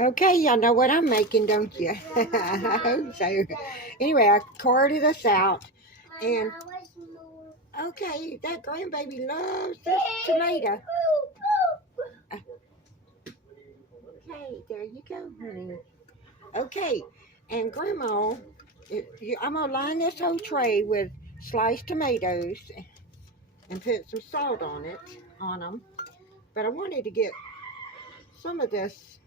Okay, y'all know what I'm making, don't you? I hope so. Anyway, I carted us out, and okay, that grandbaby loves this tomato. Okay, there you go, honey. Okay, and Grandma, I'm gonna line this whole tray with sliced tomatoes and put some salt on them. But I wanted to get some of this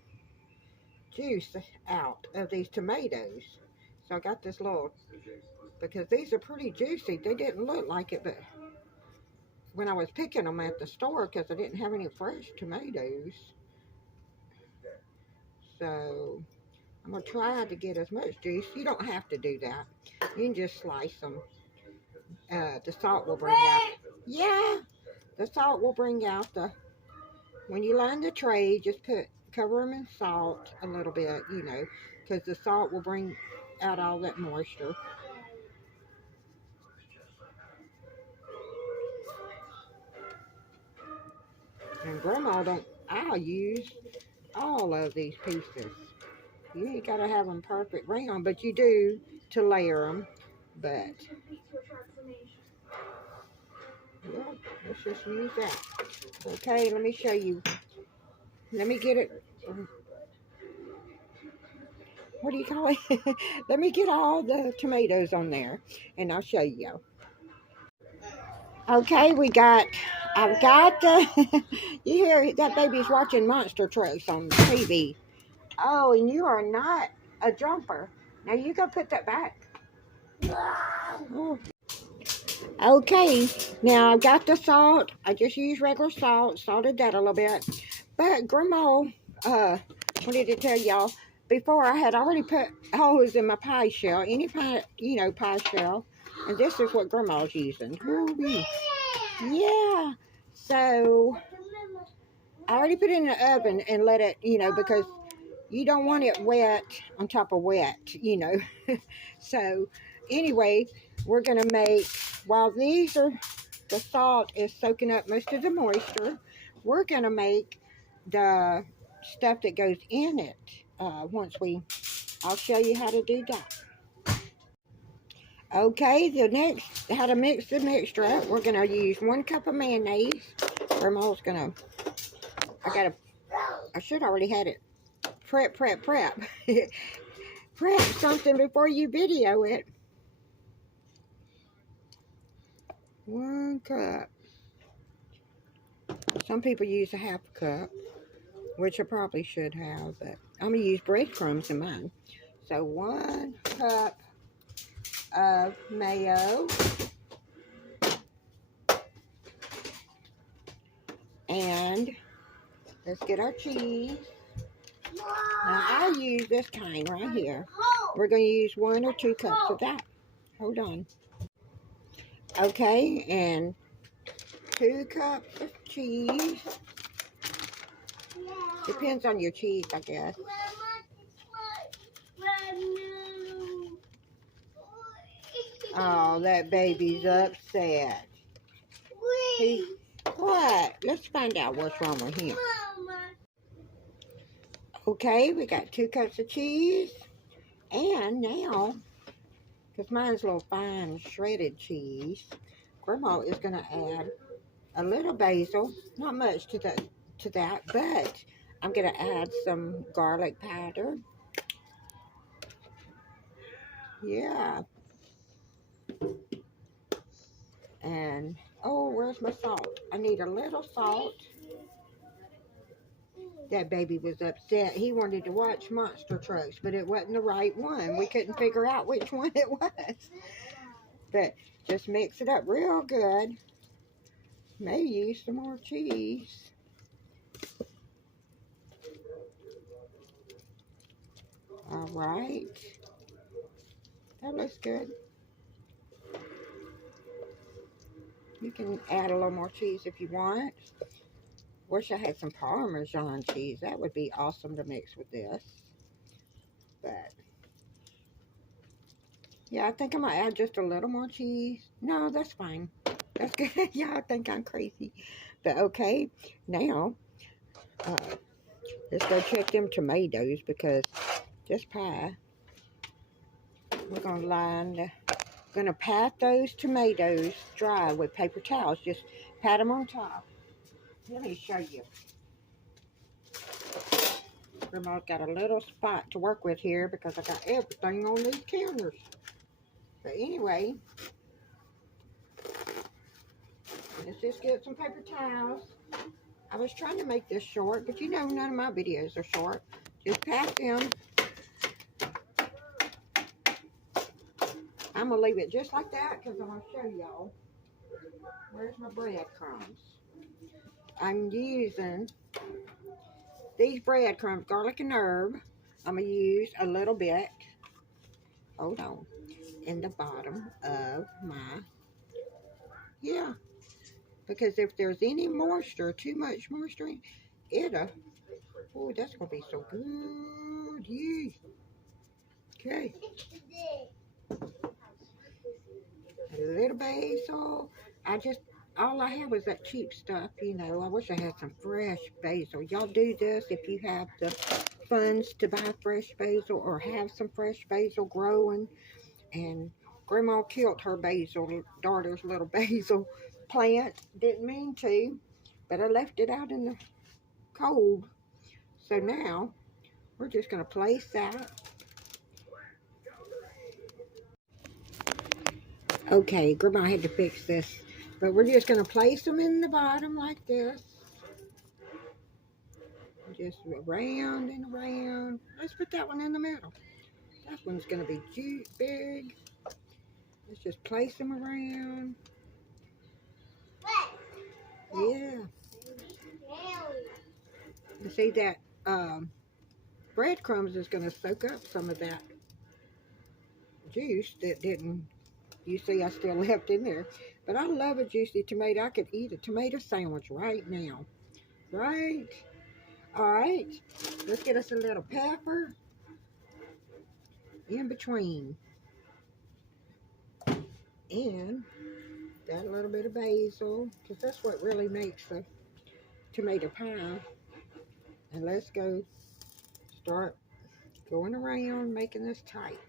juice out of these tomatoes. So I got this little, because these are pretty juicy. They didn't look like it, but when I was picking them at the store, because I didn't have any fresh tomatoes. So I'm going to try to get as much juice. You don't have to do that. You can just slice them. The salt will bring out, yeah, the salt will bring out when you line the tray, just cover them in salt a little bit, because the salt will bring out all that moisture. And I'll use all of these pieces. You ain't got to have them perfect round, but you do to layer them. But, well, let's just use that. Okay, let me show you. Let me get it. What do you call it? Let me get all the tomatoes on there, and I'll show you. Okay, I've got the, you hear that baby's watching monster trucks on TV. Oh, and you are not a jumper. Now you go put that back. Oh. Okay, now I've got the salt. I just used regular salt, salted that a little bit. But Grandma, wanted to tell y'all, before I had already put holes in my pie shell, any pie, pie shell. And this is what Grandma's using. Woo-wee. Yeah. So I already put it in the oven and let it, because you don't want it wet on top of wet. So anyway, we're going to make, while the salt is soaking up most of the moisture, we're going to make the stuff that goes in it I'll show you how to do that. Okay, how to mix the mixture up. We're going to use 1 cup of mayonnaise. Grandma's going to, I should already had it. Prep. Prep something before you video it. 1 cup. Some people use a half cup, which I probably should have, but I'm going to use breadcrumbs in mine. So 1 cup of mayo. And let's get our cheese. Now I use this kind right here. We're going to use 1 or 2 cups of that. Hold on. Okay, and 2 cups of cheese. Depends on your cheese, I guess. Oh, that baby's upset. What? Let's find out what's wrong with him. Okay, we got 2 cups of cheese. And now, because mine's a little fine shredded cheese, Grandma is going to add a little basil. Not much to that, but I'm going to add some garlic powder. Yeah. And, oh, where's my salt? I need a little salt. That baby was upset. He wanted to watch monster trucks, but it wasn't the right one. We couldn't figure out which one it was. But just mix it up real good. May use some more cheese. All right. That looks good. You can add a little more cheese if you want. Wish I had some Parmesan cheese. That would be awesome to mix with this. But, yeah, I think I'm going to add just a little more cheese. No, that's fine. That's good. Y'all think I'm crazy. But, okay, now, Let's go check them tomatoes because this pie, we're gonna pat those tomatoes dry with paper towels. Just pat them on top. Let me show you. Grandma's got a little spot to work with here because I got everything on these counters. But anyway, let's just get some paper towels. I was trying to make this short, but you know none of my videos are short. Just pat them. I'm going to leave it just like that because I'm going to show y'all. Where's my breadcrumbs? I'm using these breadcrumbs, garlic and herb. I'm going to use a little bit, hold on, in the bottom of my, because if there's any moisture, too much moisture, oh, that's going to be so good. Yeah. Okay. A little basil. All I have was that cheap stuff, you know. I wish I had some fresh basil. Y'all do this if you have the funds to buy fresh basil or have some fresh basil growing. And Grandma killed her daughter's little basil plant. Didn't mean to, but I left it out in the cold. So now we're just going to place that. Okay, Grandma had to fix this, but we're just going to place them in the bottom like this. Just around and around. Let's put that one in the middle. That one's going to be big. Let's just place them around. Yeah. You see that breadcrumbs is going to soak up some of that juice that didn't, you see I still left in there. But I love a juicy tomato. I could eat a tomato sandwich right now. Right? Alright. Let's get us a little pepper in between. And got a little bit of basil, because that's what really makes the tomato pie. And let's start going around making this tight,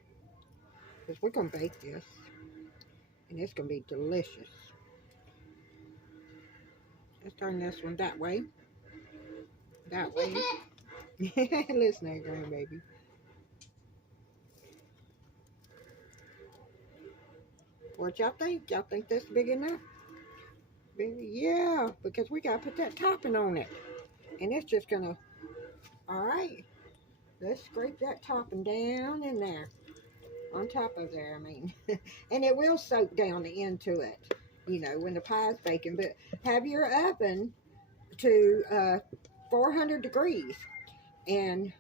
because we're going to bake this, and it's going to be delicious. Let's turn this one that way. That way. Listen there, grandbaby. What y'all think? Y'all think that's big enough? Yeah, because we got to put that topping on it. And it's just going to, all right. Let's scrape that topping down in there. On top of there, I mean. And it will soak down into it, you know, when the pie's baking. But have your oven to 400 degrees. And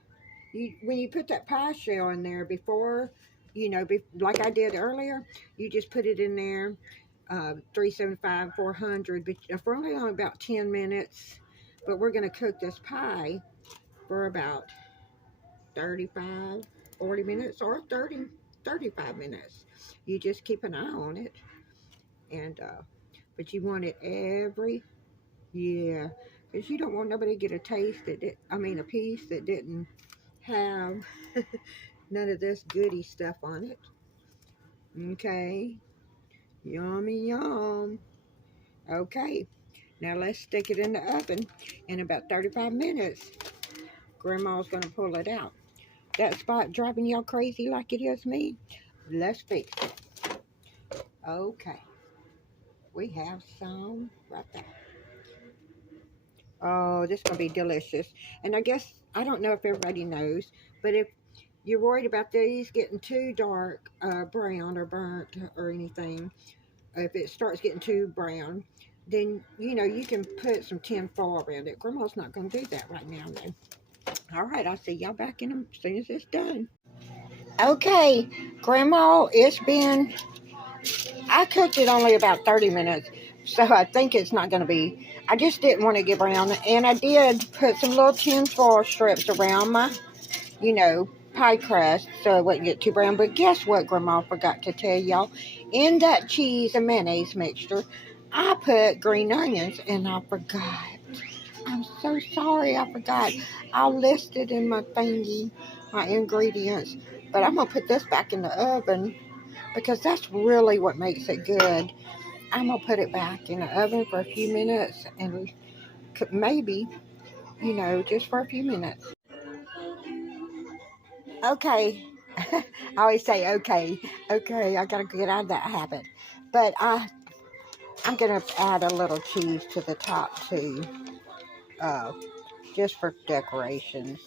when you put that pie shell in there before, you know, like I did earlier, you just put it in there, 375, 400, but for only on about 10 minutes. But we're going to cook this pie for about 35, 40 minutes or 30, 35 minutes. You just keep an eye on it. And, but you want it because you don't want nobody to get a piece that didn't have none of this goody stuff on it. Okay. Yummy yum. Okay. Now let's stick it in the oven. In about 35 minutes, Grandma's going to pull it out. That spot driving y'all crazy like it is me? Let's fix it. Okay. We have some right there. Oh, this is going to be delicious. And I guess, I don't know if everybody knows, but if you're worried about these getting too dark, brown or burnt or anything, if it starts getting too brown, then, you know, you can put some tin foil around it. Grandma's not going to do that right now, though. All right, I'll see y'all back in as soon as it's done. Okay, Grandma, I cooked it only about 30 minutes, so I think it's not going to be, I just didn't want to get brown. And I did put some little tin foil strips around my, you know, pie crust so it wouldn't get too brown. But guess what Grandma forgot to tell y'all? In that cheese and mayonnaise mixture, I put green onions, and I I'm so sorry. I forgot. I'll list it in my thingy, my ingredients. But I'm going to put this back in the oven because that's really what makes it good. I'm going to put it back in the oven for a few minutes and maybe, just for a few minutes. Okay. I always say okay. Okay, I got to get out of that habit. But I'm going to add a little cheese to the top too. Just for decorations.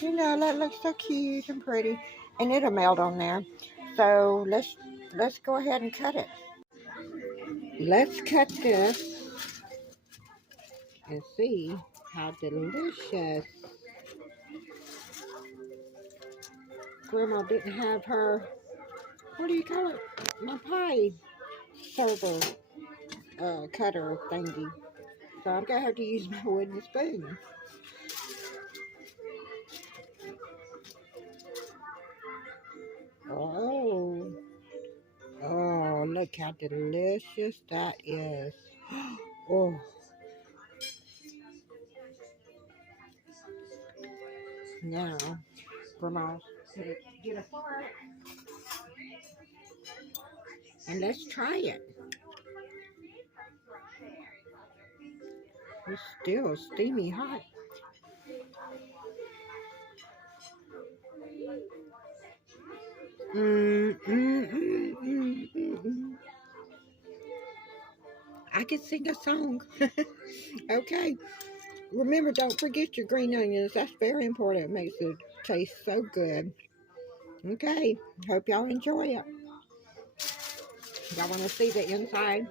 That looks so cute and pretty. And it'll melt on there. So let's go ahead and cut it. Let's cut this and see how delicious. Grandma didn't have her, what do you call it? My pie server cutter thingy. So I'm going to have to use my wooden spoon. Oh, look how delicious that is. Oh. Now, Grandma, get a fork and let's try it. It's still steamy hot. I could sing a song. Okay. Remember, don't forget your green onions. That's very important. It makes it taste so good. Okay. Hope y'all enjoy it. Y'all want to see the inside?